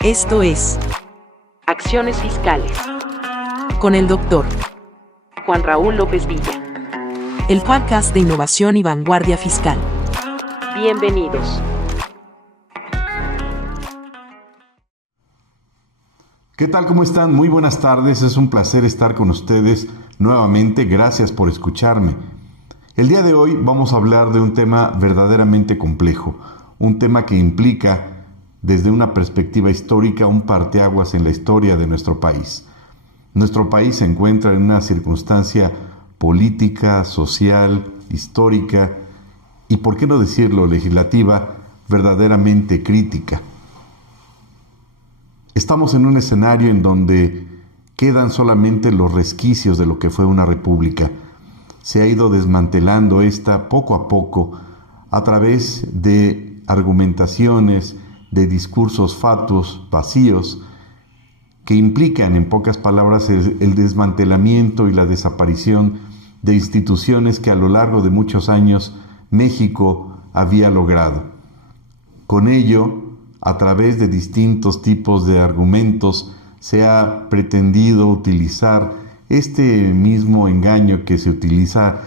Esto es Acciones Fiscales con el Dr. Juan Raúl López Villa. El podcast de innovación y vanguardia fiscal. Bienvenidos. ¿Qué tal? ¿Cómo están? Muy buenas tardes. Es un placer estar con ustedes nuevamente. Gracias por escucharme. El día de hoy vamos a hablar de un tema verdaderamente complejo, un tema que implica, desde una perspectiva histórica, un parteaguas en la historia de nuestro país. Nuestro país se encuentra en una circunstancia política, social, histórica y, por qué no decirlo, legislativa, verdaderamente crítica. Estamos en un escenario en donde quedan solamente los resquicios de lo que fue una república. Se ha ido desmantelando esta poco a poco a través de argumentaciones, de discursos fatuos, vacíos, que implican, en pocas palabras, el desmantelamiento y la desaparición de instituciones que a lo largo de muchos años México había logrado. Con ello, a través de distintos tipos de argumentos, se ha pretendido utilizar este mismo engaño que se utiliza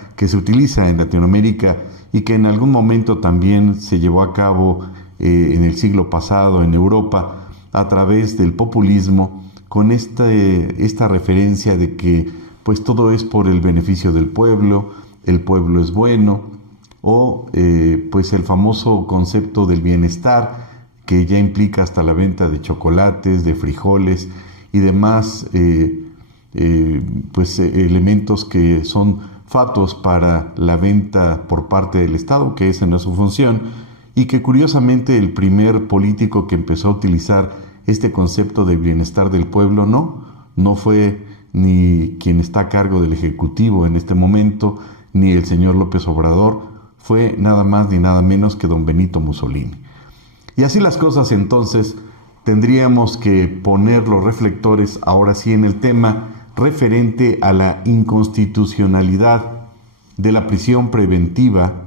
en Latinoamérica y que en algún momento también se llevó a cabo en el siglo pasado en Europa, a través del populismo, con esta referencia de que pues todo es por el beneficio del pueblo, el pueblo es bueno, o pues el famoso concepto del bienestar, que ya implica hasta la venta de chocolates, de frijoles y demás elementos que son fatuos para la venta por parte del Estado, que esa no es su función, y que curiosamente el primer político que empezó a utilizar este concepto de bienestar del pueblo no fue ni quien está a cargo del Ejecutivo en este momento, ni el señor López Obrador, fue nada más ni nada menos que don Benito Mussolini. Y así las cosas, entonces tendríamos que poner los reflectores ahora sí en el tema referente a la inconstitucionalidad de la prisión preventiva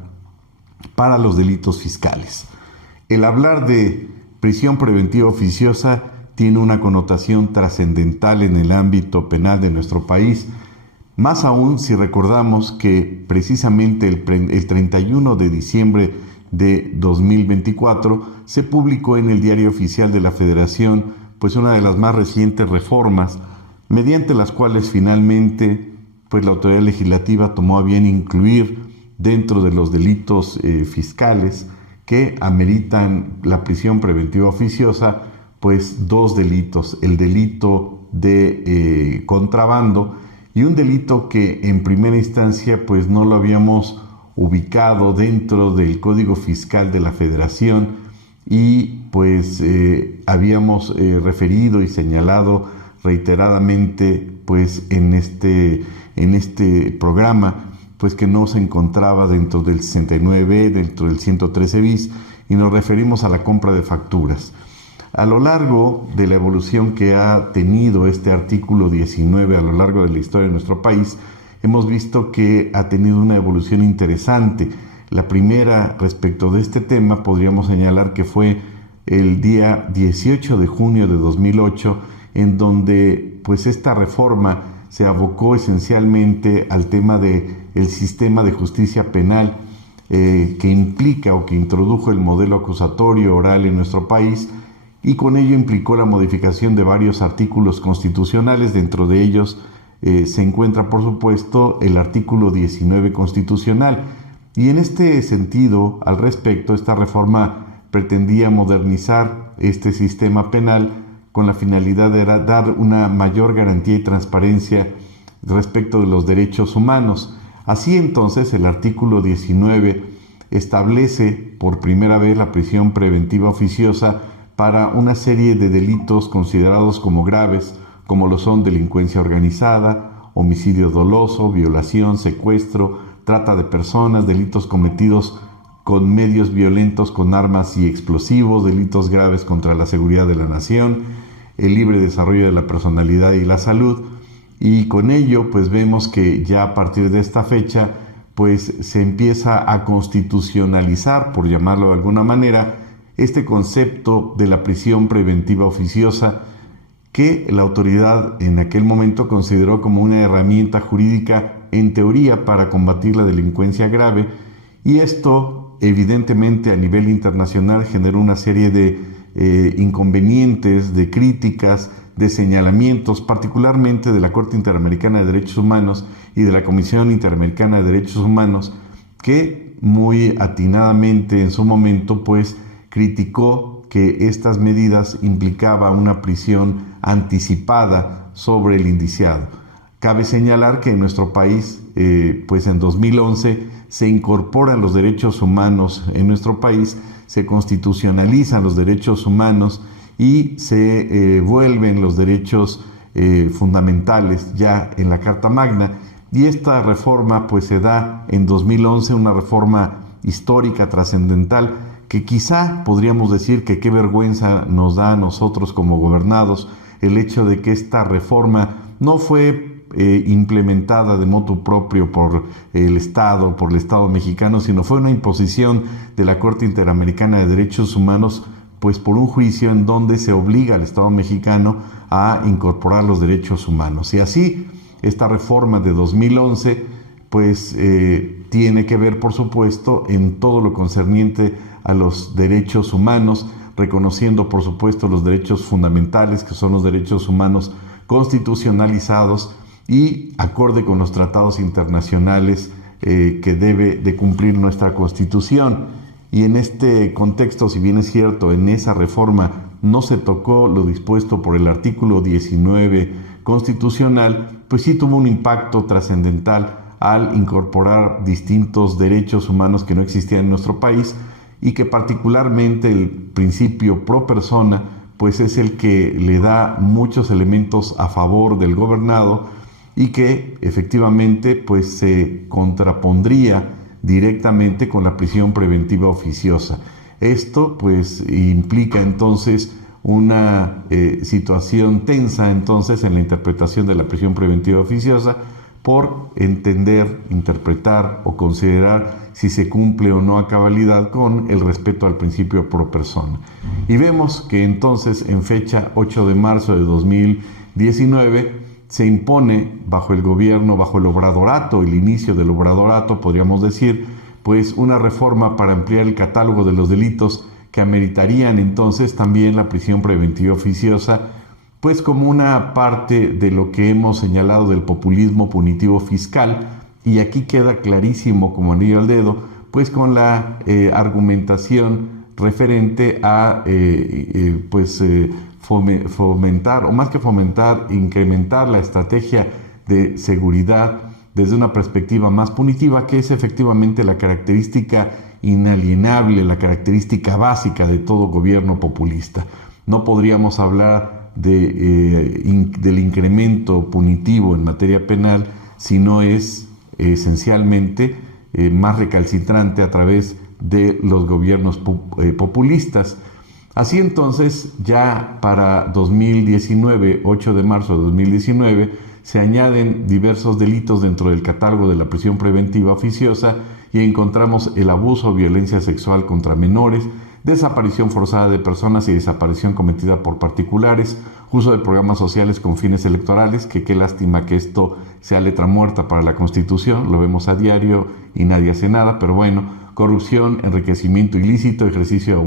para los delitos fiscales. El hablar de prisión preventiva oficiosa tiene una connotación trascendental en el ámbito penal de nuestro país, más aún si recordamos que precisamente el 31 de diciembre de 2024 se publicó en el Diario Oficial de la Federación pues una de las más recientes reformas, mediante las cuales finalmente pues la autoridad legislativa tomó a bien incluir dentro de los delitos fiscales que ameritan la prisión preventiva oficiosa, pues dos delitos: el delito de contrabando y un delito que en primera instancia pues no lo habíamos ubicado dentro del Código Fiscal de la Federación y pues habíamos referido y señalado reiteradamente pues en este programa pues que no se encontraba dentro del 69, dentro del 113 bis, y nos referimos a la compra de facturas. A lo largo de la evolución que ha tenido este artículo 19 a lo largo de la historia de nuestro país, hemos visto que ha tenido una evolución interesante. La primera respecto de este tema podríamos señalar que fue el día 18 de junio de 2008, en donde pues esta reforma se abocó esencialmente al tema del sistema de justicia penal que implica o que introdujo el modelo acusatorio oral en nuestro país, y con ello implicó la modificación de varios artículos constitucionales. Dentro de ellos se encuentra, por supuesto, el artículo 19 constitucional. Y en este sentido, al respecto, esta reforma pretendía modernizar este sistema penal con la finalidad de dar una mayor garantía y transparencia respecto de los derechos humanos. Así entonces, el artículo 19 establece por primera vez la prisión preventiva oficiosa para una serie de delitos considerados como graves, como lo son delincuencia organizada, homicidio doloso, violación, secuestro, trata de personas, delitos cometidos con medios violentos, con armas y explosivos, delitos graves contra la seguridad de la nación, el libre desarrollo de la personalidad y la salud. Y con ello pues vemos que ya a partir de esta fecha pues se empieza a constitucionalizar, por llamarlo de alguna manera, este concepto de la prisión preventiva oficiosa que la autoridad en aquel momento consideró como una herramienta jurídica en teoría para combatir la delincuencia grave, y esto evidentemente a nivel internacional generó una serie de inconvenientes, de críticas, de señalamientos, particularmente de la Corte Interamericana de Derechos Humanos y de la Comisión Interamericana de Derechos Humanos, que muy atinadamente en su momento pues criticó que estas medidas implicaban una prisión anticipada sobre el indiciado. Cabe señalar que en nuestro país, pues en 2011 se incorporan los derechos humanos en nuestro país, se constitucionalizan los derechos humanos y se vuelven los derechos fundamentales ya en la Carta Magna. Y esta reforma pues se da en 2011, una reforma histórica, trascendental, que quizá podríamos decir que qué vergüenza nos da a nosotros como gobernados el hecho de que esta reforma no fue implementada de motu propio por el Estado mexicano, sino fue una imposición de la Corte Interamericana de Derechos Humanos, pues por un juicio en donde se obliga al Estado mexicano a incorporar los derechos humanos. Y así, esta reforma de 2011, pues tiene que ver, por supuesto, en todo lo concerniente a los derechos humanos, reconociendo, por supuesto, los derechos fundamentales, que son los derechos humanos constitucionalizados y acorde con los tratados internacionales que debe de cumplir nuestra Constitución. Y en este contexto, si bien es cierto, en esa reforma no se tocó lo dispuesto por el artículo 19 constitucional, pues sí tuvo un impacto trascendental al incorporar distintos derechos humanos que no existían en nuestro país, y que particularmente el principio pro persona pues es el que le da muchos elementos a favor del gobernado y que efectivamente pues se contrapondría directamente con la prisión preventiva oficiosa. Esto pues implica entonces una situación tensa entonces en la interpretación de la prisión preventiva oficiosa por entender, interpretar o considerar si se cumple o no a cabalidad con el respeto al principio pro persona. Y vemos que entonces en fecha 8 de marzo de 2019 se impone bajo el gobierno, bajo el obradorato, el inicio del obradorato, podríamos decir, pues una reforma para ampliar el catálogo de los delitos que ameritarían entonces también la prisión preventiva oficiosa, pues como una parte de lo que hemos señalado del populismo punitivo fiscal. Y aquí queda clarísimo como anillo al dedo, pues con la argumentación referente a fomentar, o más que fomentar, incrementar la estrategia de seguridad desde una perspectiva más punitiva, que es efectivamente la característica inalienable, la característica básica de todo gobierno populista. No podríamos hablar del incremento punitivo en materia penal si no es esencialmente más recalcitrante a través de los gobiernos populistas. Así entonces, ya para 2019, 8 de marzo de 2019, se añaden diversos delitos dentro del catálogo de la prisión preventiva oficiosa y encontramos el abuso o violencia sexual contra menores, desaparición forzada de personas y desaparición cometida por particulares, uso de programas sociales con fines electorales, que qué lástima que esto sea letra muerta para la Constitución, lo vemos a diario y nadie hace nada, pero bueno, corrupción, enriquecimiento ilícito, ejercicio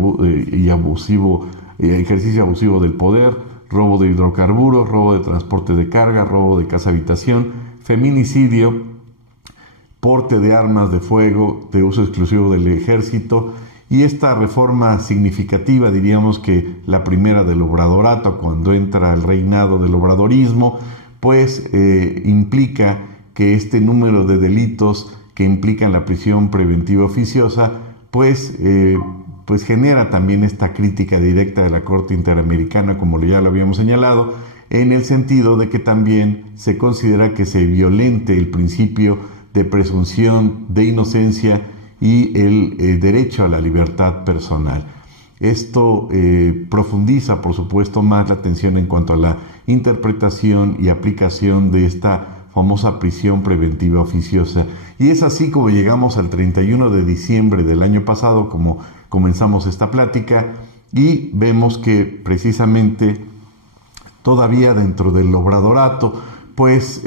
abusivo del poder, robo de hidrocarburos, robo de transporte de carga, robo de casa habitación, feminicidio, porte de armas de fuego de uso exclusivo del ejército. Y esta reforma significativa, diríamos que la primera del obradorato, cuando entra el reinado del obradorismo, pues implica que este número de delitos que implican la prisión preventiva oficiosa, pues genera también esta crítica directa de la Corte Interamericana, como ya lo habíamos señalado, en el sentido de que también se considera que se violente el principio de presunción de inocencia y el derecho a la libertad personal. Esto profundiza, por supuesto, más la atención en cuanto a la interpretación y aplicación de esta famosa prisión preventiva oficiosa. Y es así como llegamos al 31 de diciembre del año pasado, como comenzamos esta plática y vemos que precisamente todavía dentro del obradorato, pues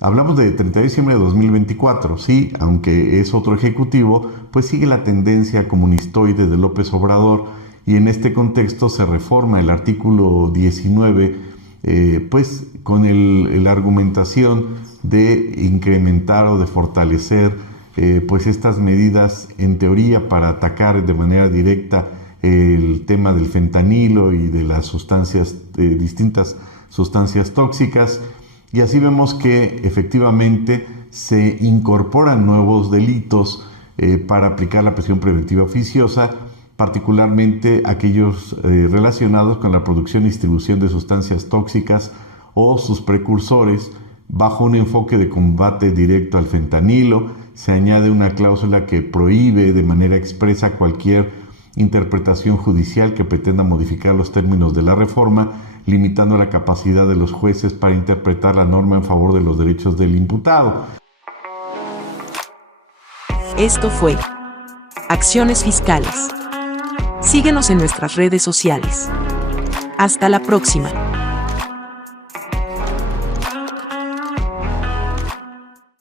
hablamos de 30 de diciembre de 2024, sí, aunque es otro ejecutivo, pues sigue la tendencia comunistoide de López Obrador, y en este contexto se reforma el artículo 19, pues con la argumentación de incrementar o de fortalecer pues estas medidas en teoría para atacar de manera directa el tema del fentanilo y de las sustancias, distintas sustancias tóxicas. Y así vemos que efectivamente se incorporan nuevos delitos para aplicar la prisión preventiva oficiosa, particularmente aquellos relacionados con la producción y distribución de sustancias tóxicas o sus precursores, bajo un enfoque de combate directo al fentanilo. Se añade una cláusula que prohíbe de manera expresa cualquier interpretación judicial que pretenda modificar los términos de la reforma, limitando la capacidad de los jueces para interpretar la norma en favor de los derechos del imputado. Esto fue Acciones Fiscales. Síguenos en nuestras redes sociales. Hasta la próxima.